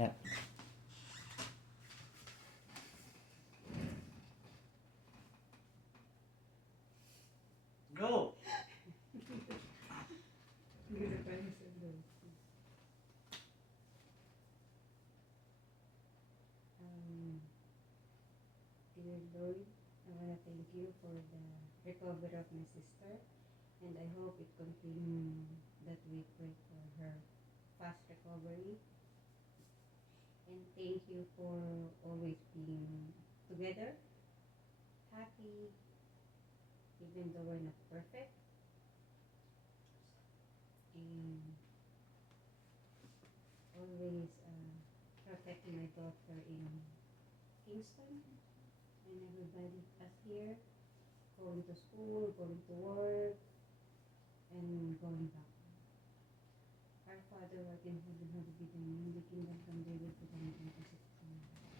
Yeah. Go. Dear Lord, I want to thank you for the recovery of my sister, and I hope it continue that we pray for her fast recovery. And thank you for always being together, happy, even though we're not perfect, and always protecting my daughter in Kingston and everybody us here, going to school, going to work, and going back. Our Father, who art in heaven, hallowed be thy name. The kingdom come, thy will be done on earth as it is in heaven.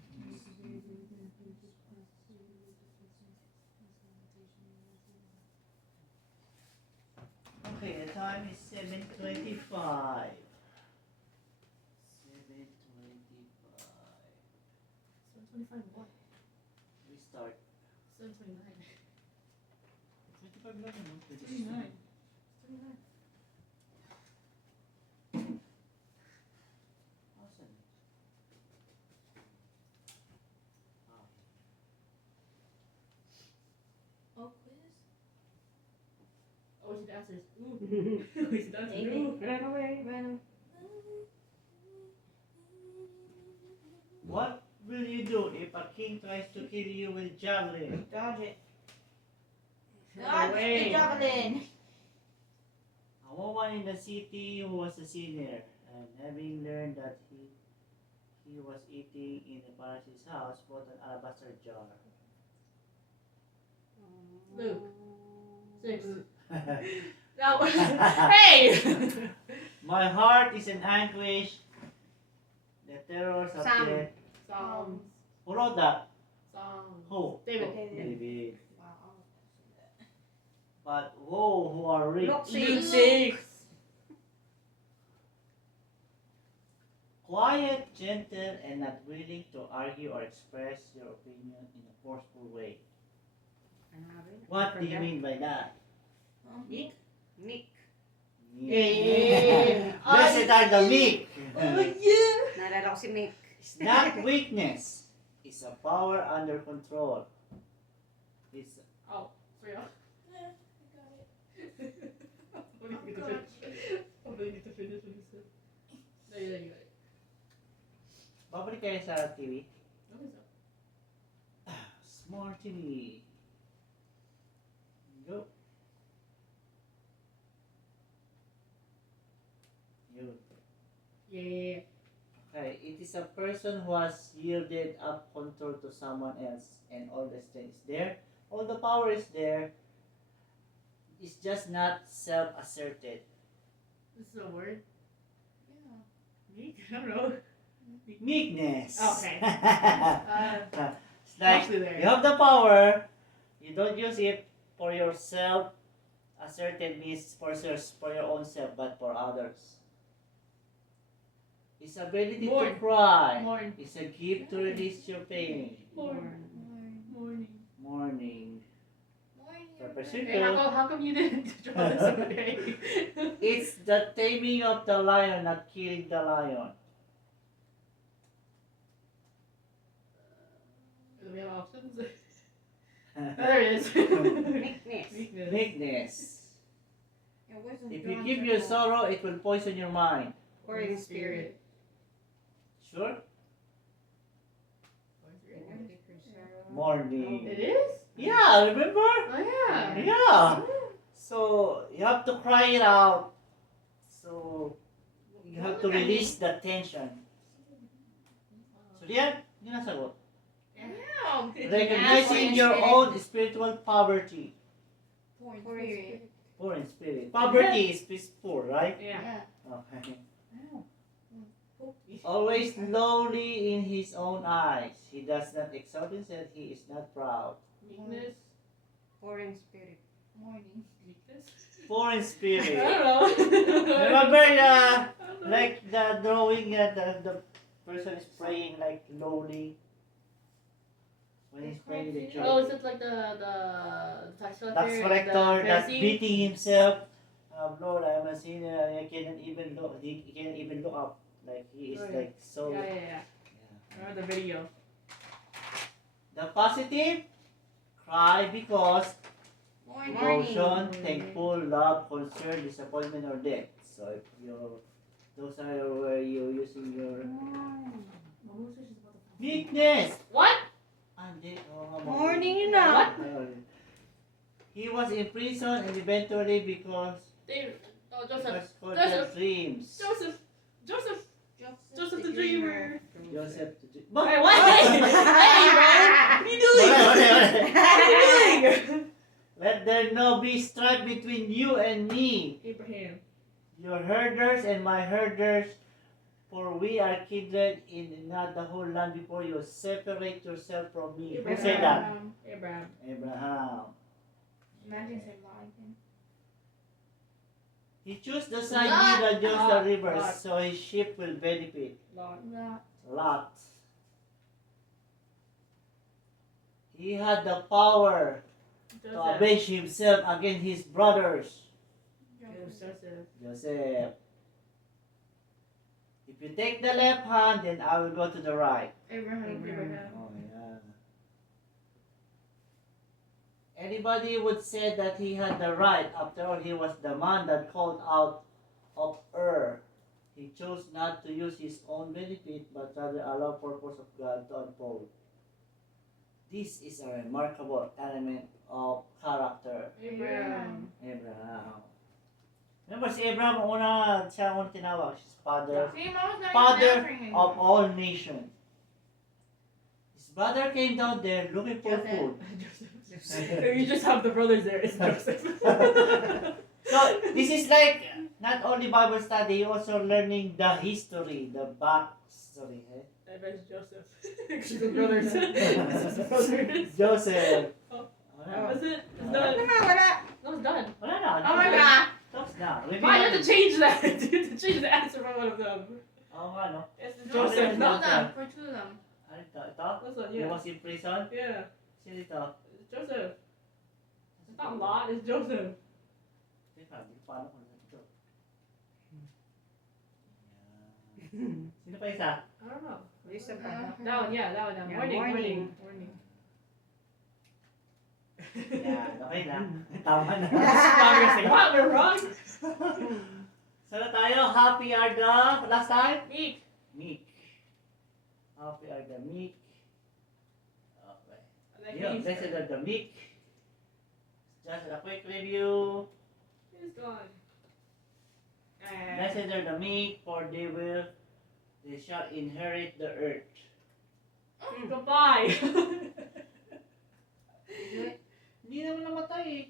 Okay, the time is 7:25. 7:25. 7:25 what? We start. 7:29. 25 lang no? 29. 29. Awesome. Oh, quiz? Oh, we should answer. Ooh. We should answer. Ooh. Run away. Run. What will you do if a king tries to kill you with javelin? Dodge it. Dodge the javelin. A woman in the city who was a sinner, and having learned that he was eating in the Pharisee's house, brought an alabaster jar. Luke. 6. No. Hey! My heart is in anguish. The terrors of Sam. death. Psalms. Who wrote that? Psalms. Who? David. David. Wow. But woe who are rich. Luke Luke 6. 6. Quiet, gentle, and not willing to argue or express your opinion in a forceful way. What do you mean by that? Nick. Nick. Yeah. Blessed are the meek. Oh, yeah. Naalala ko si Nick. It's not weakness. It's a power under control. It's Oh, sorry. Yeah, I got it. What do you get to finish? What do you get to finish what you said? There you go. babalik kayo sa TV. Okay, so. Small TV. Go. Yun. Yeah. Okay, it is a person who has yielded up control to someone else, and all the strength is there, all the power is there. It's just not self-asserted. This is a word. Yeah. Meek? I don't know. Meekness. Okay. It's like Mostly there. you have the power, you don't use it for yourself. Assertiveness for your own self, but for others. It's ability to Mourn. cry. Mourn. It's a gift to release your pain. Morning. Morning. Morning. Represent Hey, how come you didn't draw this away? It's the taming of the lion, not killing the lion. Do we have options? There it is. Meekness. Weakness. Meekness. It wasn't If you John keep your Travolta. sorrow, it will poison your mind. Or in spirit. Sure? It Morning. is? Yeah, remember? Oh, yeah. Yeah. So you have to cry it out. So you have to release the tension. So yan, yun ang sagot. Yeah. Recognizing your own spiritual poverty. Poor in Poor in spirit. Poor in spirit. Poverty is poor, right? Yeah. Okay. Ow. Always lowly in his own eyes. He does not exalt himself. He is not proud. Meekness. Poor in spirit. Morning. Meekness. Poor in I spirit. don't know. Remember like the drawing the person is praying like lowly. When he's praying the church. Oh, is it like the tax collector? Tax and collector the that's Pharisee? beating himself. Lord, I'm a sinner. I cannot even look. He cannot even look up. Like he is Right. like so. Yeah. Yeah. I remember the video. The positive, cry because Morning. emotion, thankful, love, concern, disappointment, or death. So if those are where you're using your weakness. What? And then, Morning na. He was in prison and eventually because Joseph. for Joseph. their dreams. Joseph the dreamer. Joseph. Hey, what? Hey, man! What are you doing? What are you doing? Let there no be strife between you and me, Abraham. your herders and my herders, for we are kindred in not the whole land before you. Separate yourself from me. Who said that? Abraham. Abraham. Imagine say lying. He chose the side near the Jordan River, Lot. so his sheep will benefit. Lot. Lot. He had the power to Joseph. avenge himself against his brothers. Joseph. Joseph. If you take the left hand, then I will go to the right. Abraham. Oh yeah. Anybody would say that he had the right. After all, he was the man that called out of Ur. He chose not to use his own benefit, but rather allow purpose of God to unfold. This is a remarkable element of character. Abraham. Abraham. Remember si Abraham, siya ang unang tinawag. His father. See, Mama's not Father even answering of anymore. all nations. His brother came down there looking for Joseph. food. Joseph. You just have the brothers there. It's Joseph. So this is like not only Bible study, also learning the history, the backstory. Eh? I bet it's Joseph. Because the brothers. It's the brothers. Joseph. Oh. Wala That's it. It's Oh. done. Wala. No, it's done. Wala na. Oh my God. Tapos na. Why you have to change that? You have to change the answer from one of them. Oo nga, no? It's Joseph. Joseph. No, No. no, for two of them. Ano ito? Ito? That's what, He yeah. was in prison? Yeah. Sino ito? It's Joseph. It's not Lot, it's Joseph. Teka, hindi ko paano kung ito. Yan. Sino pa isa? I don't know. Isa pa. That one, yeah, that one. Yeah, Morning. morning. Yan, okay na. Tama na. Progressing. What? We're wrong? Sana tayo, happy are the, last time? Meek. Meek. Happy are the meek. Okay. Like Yeah, he's blessed are the meek. Just a quick review. He's gone. Blessed are the meek, for they shall inherit the earth. Goodbye. Hindi naman namatay eh.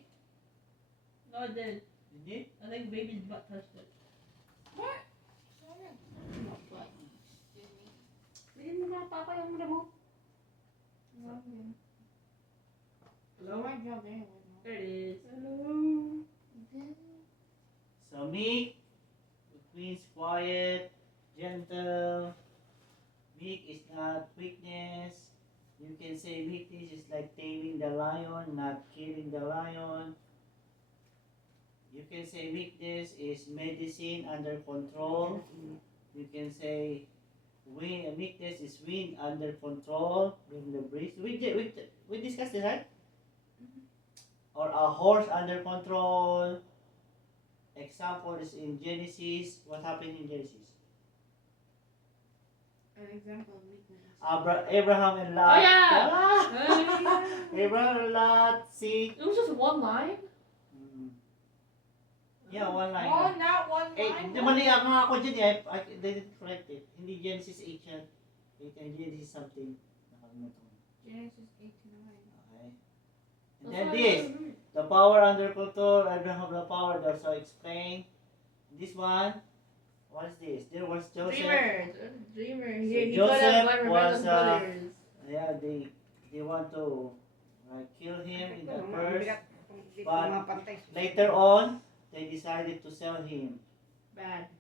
No, it did. Hindi? I think baby's butt touched it. What? Sorry. Not but. Excuse me. Bilhin mo na papa yung remote. Okay. Hello? My job anyway. There it is. Hello. So meek, which means quiet, gentle. Meek is not weakness. You can say meekness is like taming the lion, not killing the lion. You can say meekness is medicine under control. You can say meekness is wind under control in the breeze. We discussed this, right? Or a horse under control. Example is in Genesis. What happened in Genesis? An example of weakness. Abraham and Lot. Oh, yeah. Ah! Abraham and Lot. See? It was just one line? Yeah, one line. Oh, not one Eh, line. mali nga ako dyan eh. They didn't correct it. Hindi Genesis 8 yan. 8 and Genesis something. Nakalimutan ko. Genesis 8 to 9. Okay. And then this. The power under control. Abraham the power. That's how explained. This one. What is this? There was Joseph. Dreamer. So He Joseph got out by rebellious was, brothers. Yeah, they want to kill him in the Ito, first. mabigat. Kung hindi ko But mapantay. later on, they decided to sell him. Bad.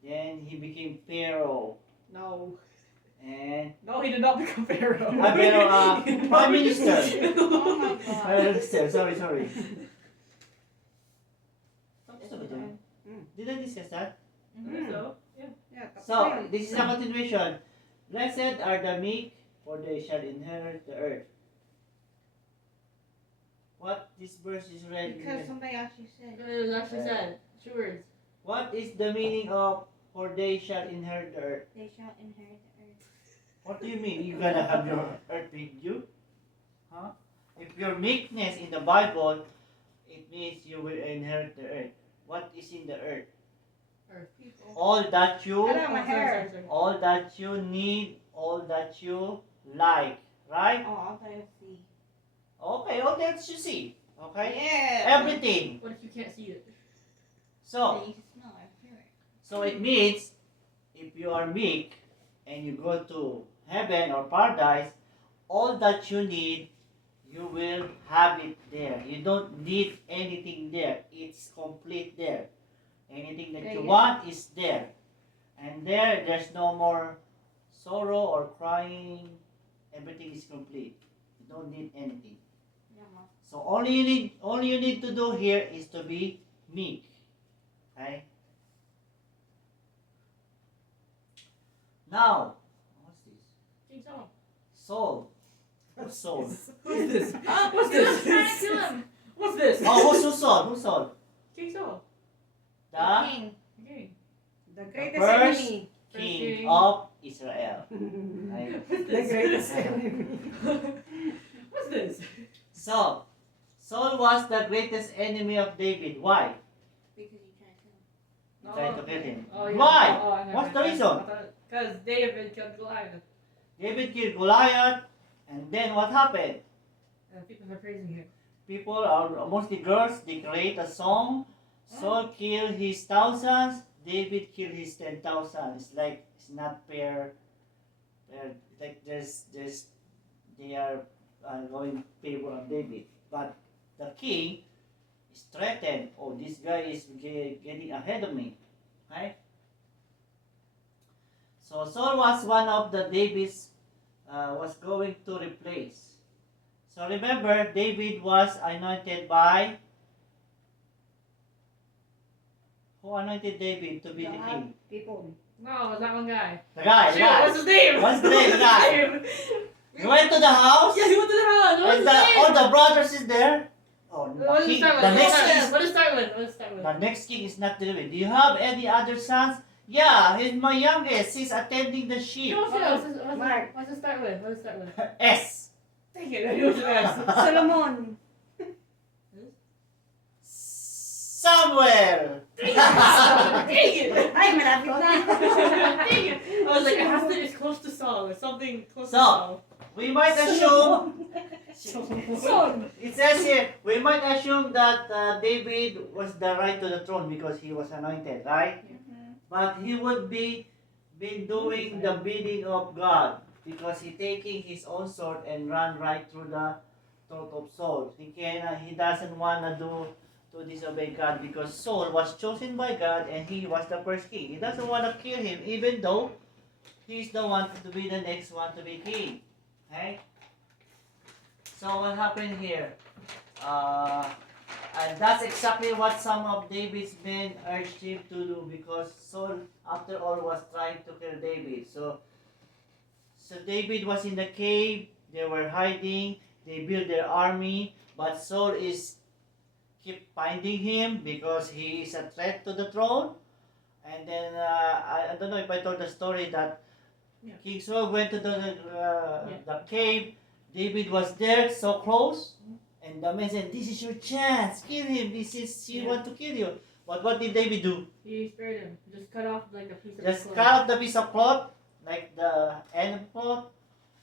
Then he became Pharaoh. No. No, he did not become Pharaoh. Pero, Prime Minister. Oh my God. Prime Minister, sorry. Something Gusto mo like dyan? that. Did I discuss that? I think so. Yeah. Yeah, tapos So, na yun. this is a continuation. Blessed are the meek, for they shall inherit the earth. What this verse is read Because here? somebody actually said. It was actually said. Two words. What is the meaning of for they shall inherit the earth? They shall inherit the earth. What do you mean? You gonna have your earth with you? Huh? If your meekness in the Bible, it means you will inherit the earth. What is in the earth? Earth. People. All that you, Hello, my hair. Sorry. all that you need, all that you like, right? Oh, I'll try to see. Okay, all that you see, okay? Yeah. Everything. What if you can't see it? So, Then you can smell it. Hear it. so it means if you are meek and you go to heaven or paradise, all that you need, you will have it there. You don't need anything there. It's complete there. Anything that you Yeah. want is there. And there's no more sorrow or crying. Everything is complete. You don't need anything. Yeah, Ma. So all you need to do here is to be meek. Okay? Now, what's this? King Saul. Soul. Who's soul? Who's this? What's He was this? trying to kill him. What's this? Oh, who's soul? Who's soul? King Saul. The King. Okay. The greatest first enemy. king King. of Israel. Okay? What's The this? greatest enemy. What's this? So, Saul was the greatest enemy of David. Why? Because he tried to kill him. He tried to kill him. Oh, yeah. Why? I know. What's the reason? Because David killed Goliath. David killed Goliath, and then what happened? And people are praising him. People are mostly girls. They create a song. Saul killed his thousands. David killed his 10,000. It's like it's not fair. Like they are going in favor of David, but the king is threatened. Oh, this guy is getting ahead of me, right? So Saul was one of the David's was going to replace. So remember, David was anointed by who anointed David to be the God, king? people. No, it was that one guy. The guy. Shoot, what's his name? What's the name of the guy? What's his name? He went to the house. Yeah, he went to the house. What's And his name? all the brothers is there. Oh, What does it king, start with? the next king is What does it start with? What does it start with? the next king is not David. Do you have any other sons? Yeah, he's my youngest. He's attending the sheep. No, what's Mark. it start with? What does it start with? S. Dang it, I knew it was an S. Solomon. Samuel. Dang it! Ay, malapit na. Dang it! I was like, it has to, it's close to Saul. It's something close to So, Saul. We might assume. Son. It says here, we might assume that David was the right to the throne because he was anointed, right? But he would be been doing the bidding of God because he taking his own sword and run right through the throat of Saul. He doesn't wanna do to disobey God because Saul was chosen by God and he was the first king. He doesn't wanna kill him even though he's the one to be the next one to be king. Okay? So what happened here? And that's exactly what some of David's men urged him to do because Saul, after all, was trying to kill David. So David was in the cave. They were hiding. They built their army, but Saul is keep finding him because he is a threat to the throne. And then I don't know if I told the story that Yeah. King Saul went to the cave. David was there, so close, and the man said, "This is your chance. Kill him. She want to kill you." But what did David do? He spared him. Just cut off like a piece of Just his cut off the piece of cloth, like the end of cloth,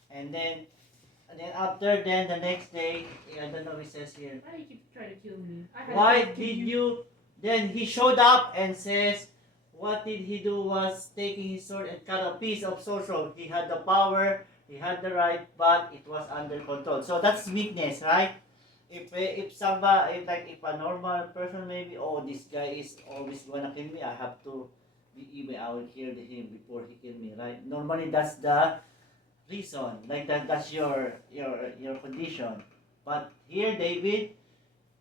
and then after the next day, I don't know. It says here. Why do you keep trying to kill me? I had Why to kill did you? Then he showed up and says, what did he do was taking his sword and cut a piece of Saul's robe. He had the power, he had the right, but it was under control. So that's weakness, right? If somebody, if a normal person maybe, oh, this guy is always gonna kill me, I have to, even I will kill him before he kill me, right? Normally that's the reason, like that's your condition. But here David,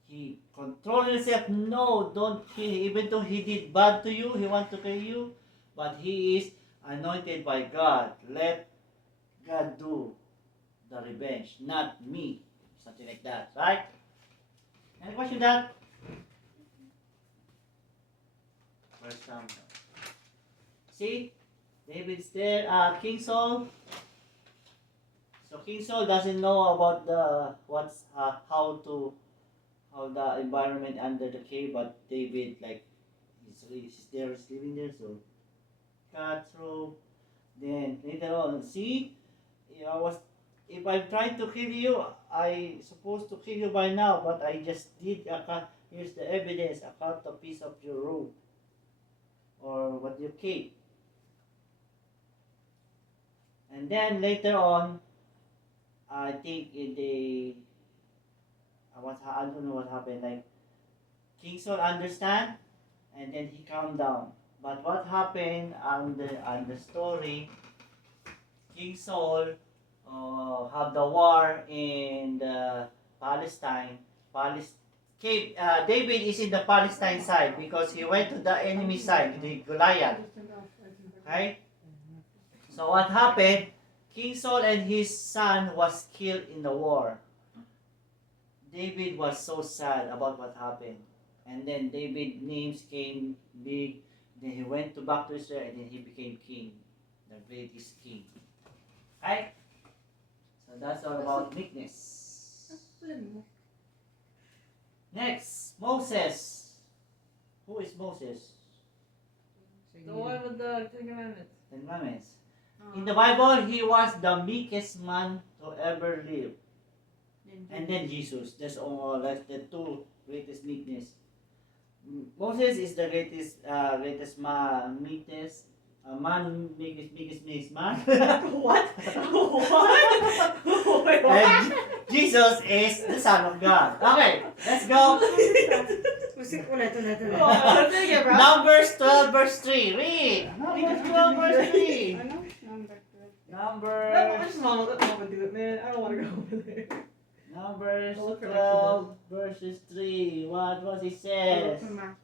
he controlled himself. No, don't kill. Even though he did bad to you, he want to kill you, but he is anointed by God. Let God do the revenge, not me. Something like that, right? Any question that? First Samuel. See, David's there. King Saul. So King Saul doesn't know about the what's how the environment under the cave, but David like he's there, he's living there. So cut through. Then later on, see, I was if I'm trying to kill you, I supposed to kill you by now, but I just did a cut. Here's the evidence. I cut a piece of your robe or what you keep. And then later on, I think in the I don't know what happened. Like King Saul understand, and then he calmed down. But what happened on the story? King Saul had the war in the Palestine. David is in the Palestine side because he went to the enemy side, the Goliath. Okay. So what happened? King Saul and his son was killed in the war. David was so sad about what happened. And then David's names came big. Then he went back to Israel and then he became king. The greatest king. Right? So that's all about meekness. Next, Moses. Who is Moses? The one with the Ten Commandments. Ten Commandments. In the Bible, he was the meekest man to ever live. And then Jesus. That's all. That's the two greatest meekness. Moses is the greatest meekness. Meekest man. What? What? And Jesus is the Son of God. Okay, let's go. Numbers 12 verse 3. Read. Numbers 12 verse 3. Ano? Number 12. Numbers. Mom, let Mama do it, man. I don't want to go over there. Numbers I'll look for 12 verses 3. What was it says? Number.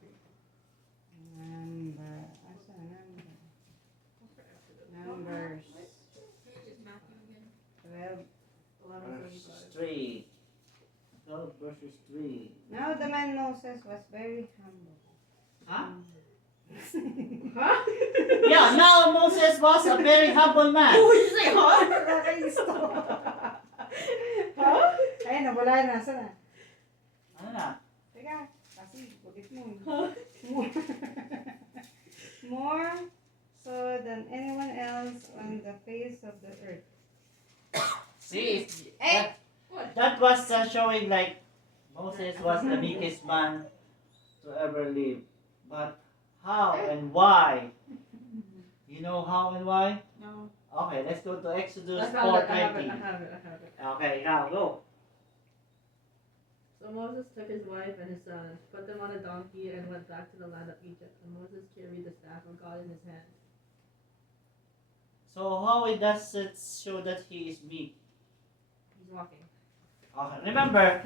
Asa number? Numbers Is Matthew again? 12. Verse 3. 12 verses 3. Now the man Moses was very humble. Huh? Huh? Yeah, now Moses was a very humble man. Who would you say, huh? Nakakainis to. Huh? Ayun, nawala na. Saan na? Ano na? Teka, kasi bukit mo. Huh? More so than anyone else on the face of the earth. See, Hey! that was showing like Moses was the meekest man to ever live. But how and why? You know how and why? No. Okay, let's go to Exodus I found it. I have 4:20. it. Okay, now go. So Moses took his wife and his son, put them on a donkey, and went back to the land of Egypt. And Moses carried the staff of God in his hand. So how it does it show that he is meek? He's walking. Okay, remember,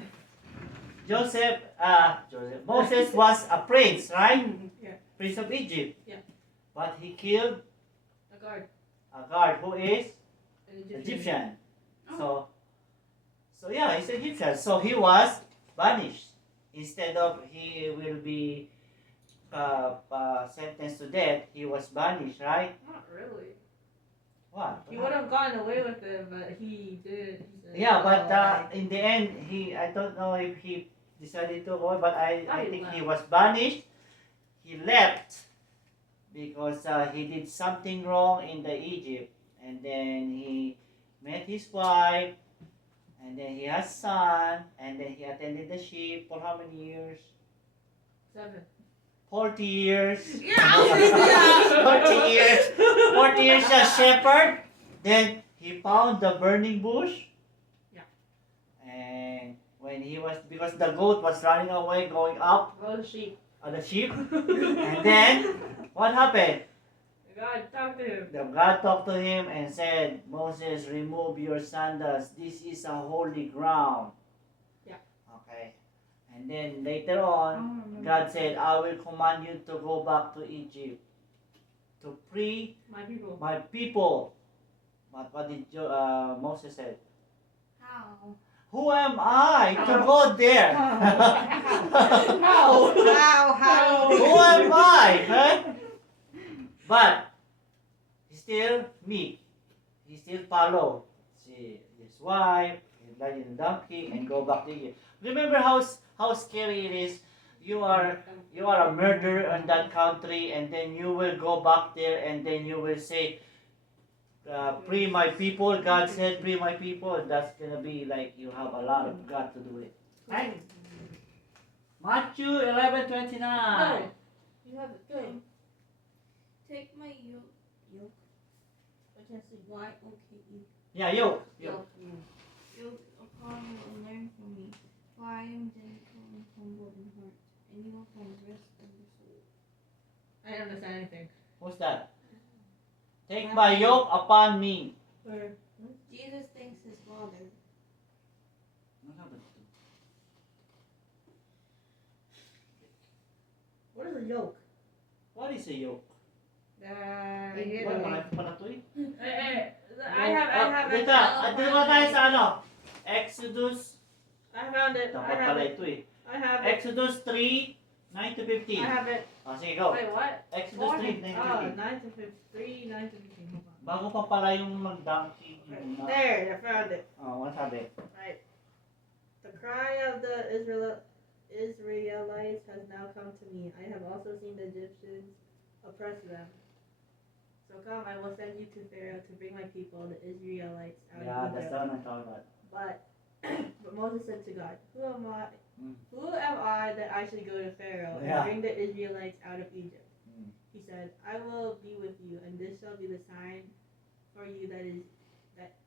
Moses was a prince, right? Yeah. Prince of Egypt. Yeah. But he killed A guard. a guard who is An Egyptian. Oh. So yeah, he's Egyptian. So he was banished. Instead of he will be sentenced to death, he was banished, right? Not really. What? He would have gotten away with it, but he did. He said, Yeah, but like, in the end, I don't know if he decided to go, but I he think he left. was banished. He left because he did something wrong in the Egypt, and then he met his wife, and then he has son, and then he attended the sheep for how many years? 7. 40 years. Yeah. 40 years. 40 years as shepherd. Then he found the burning bush. Yeah. And when he was, because the goat was running away, going up Oh, the sheep. on the sheep. And then, what happened? God, talk to him. The God talked to him and said, Moses, remove your sandals. This is a holy ground. Yeah. Okay. And then later on, God said, I will command you to go back to Egypt to free My people. my people. But what did Moses say? How? Who am I to go there? How? Who am I? Huh? But he still meek. He still follow his wife, and ride in the donkey, and go back to Egypt. Remember how scary it is. You are a murderer in that country, and then you will go back there, and then you will say, "Free my people." God said, "Free my people." That's gonna be like you have a lot of God to do it. Right? Matthew 11:29. No. You have it. Go. Take my yoke. I can't see. Y-O-K-E. Yeah, yo. Yoke upon you and learn from me. For I am gentle and humble in heart, and you will find rest in your soul. I don't understand anything. What's that? Take my yoke upon me. Where? Jesus thanks his father. What is a yoke? What is a yoke? The Wala, marami pa pala to eh. I have it. Dito, dito ba tayo sa ano? Exodus. I found it. Dapat pala ito eh. I have it. Exodus 3, 9 to 15. I have it. Oh, sige, go. Wait, what? Exodus 3, 9 to Oh, 15. 9 to 3, 9 to 15. Hold on. Bago pa pala yung mag-donkey. There, I found it. Oh, what sabi? Right. The cry of the Israelites has now come to me. I have also seen the Egyptians oppress them. So come, I will send you to Pharaoh to bring my people, the Israelites, out Yeah, of that's Egypt. the one I'm talking about. But Moses said to God, Who am I? Mm. Who am I that I should go to Pharaoh Yeah. and bring the Israelites out of Egypt? Mm. He said, I will be with you, and this shall be the sign for you that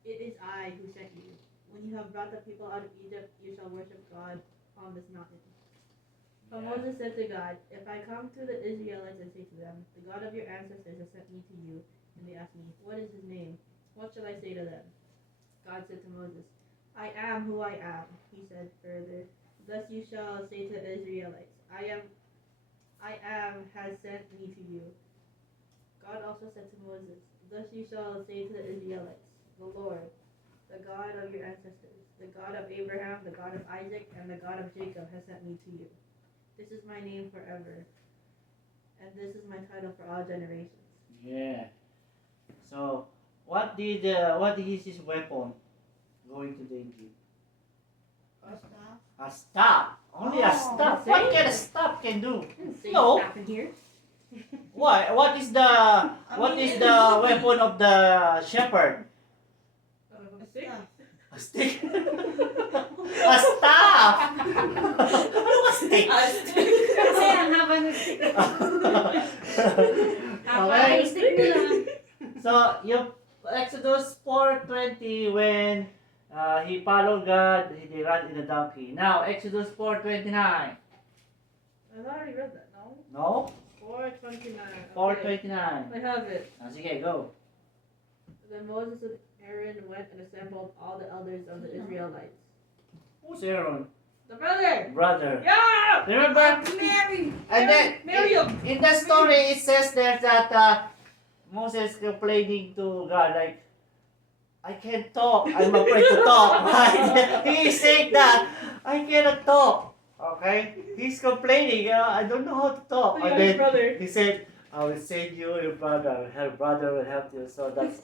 it is I who sent you. When you have brought the people out of Egypt, you shall worship God on this mountain. But Yeah. Moses said to God, If I come to the Israelites and say to them, The God of your ancestors has sent me to you, and they ask me, What is his name? What shall I say to them? God said to Moses, I am who I am. He said further, Thus you shall say to the Israelites, I am has sent me to you. God also said to Moses, Thus you shall say to the Israelites, The Lord, the God of your ancestors, the God of Abraham, the God of Isaac, and the God of Jacob has sent me to you. This is my name forever, and this is my title for all generations. Yeah. So, what is his weapon going to the Egypt? A staff. Only a staff. see? What can a staff can do? See No. stuff in here? Why? What is the weapon of the shepherd? A stick? A stick. A staff. Ano a stick? Kasi ang haba ng stick. Okay. Stick mo lang. So, yung Exodus 4:20 when he followed God, he ran in a donkey. Now, Exodus 4:29. I already read that, no? No? 4:29. Okay. 4:29. I have it. Sige, go. Then Moses and Aaron went and assembled all the elders of the Israelites. Who's Aaron? The brother! Brother. Yeah! Remember? Mary! And then, Miriam! in the story, it says there that Moses complaining to God, like, I can't talk. I'm afraid to talk. Right? He is saying that, I cannot talk. Okay? He's complaining, I don't know how to talk. Look And at his then brother. he said, I will send you your brother. Her brother will help you. So that's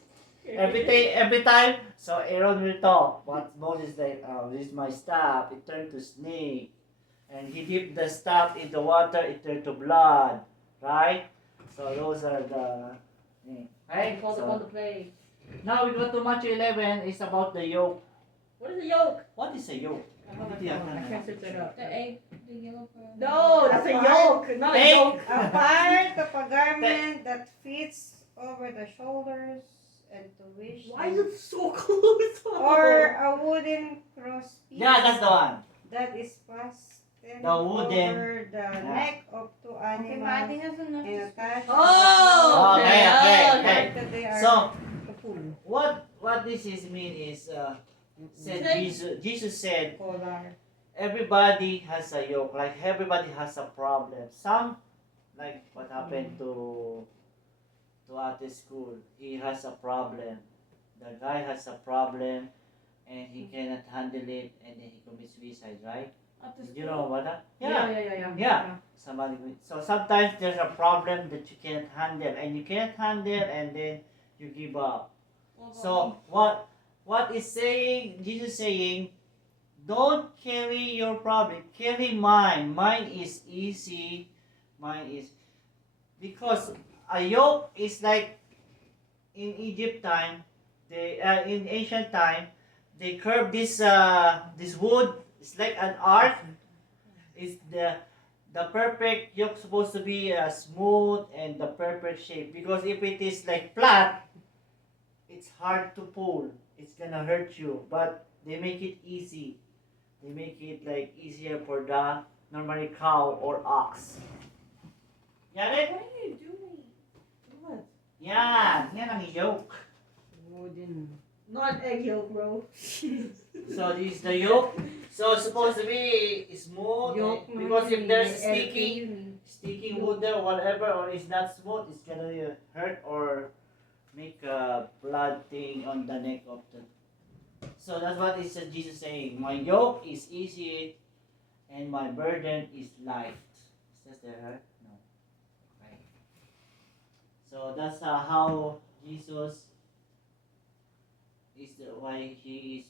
every time. So Aaron will talk. But Moses like, this is my staff. It turned to snake. And he dipped the staff in the water. It turned to blood. Right? So those are the things. I Right? called upon So the plague. now we go to Matthew 11. It's about the yoke. What is a yoke? What is a yoke? I have my phone. I can't search that up. The egg, the yellow part. No, that's a yoke, not a Egg. yoke. A part of a garment that fits over the shoulders and to which Why is it so close? or a wooden crosspiece Yeah, that's the one. that is passed Then The wooden- cover the Yeah. neck of two Okay, but I think animals that's enough and to attach Oh, okay, okay. okay, Oh, okay. that they are So to pull. what this is mean is said Jesus said Collar. everybody has a yoke, like everybody has a problem. Some like what happened to at the school. He has a problem. The guy has a problem and he cannot handle it and then he commits suicide, right? At the Did you know about that? Yeah. Somebody so sometimes there's a problem that you can't handle and you can't handle and then you give up. So what is saying Jesus saying, don't carry your problem, carry mine. Mine is easy. Mine is because a yoke is like in Egypt time, they in ancient time, they curve this wood. It's like an arc. Is the perfect yoke supposed to be smooth and the perfect shape? Because if it is like flat, it's hard to pull. It's gonna hurt you. But they make it easy. They make it like easier for the normally cow or ox. Got it? What are you doing? What? Yan ang yoke. Wooden. Not egg yolk, bro. So this is the yoke. So it's supposed to be smooth Yoke because if there's sticky. sticky wood there, whatever, or it's not smooth, it's gonna hurt or make a blood thing on the neck of the. So that's what is Jesus saying. My yoke is easy, and my burden is light. Is that there? No. Okay. So that's how Jesus is why he is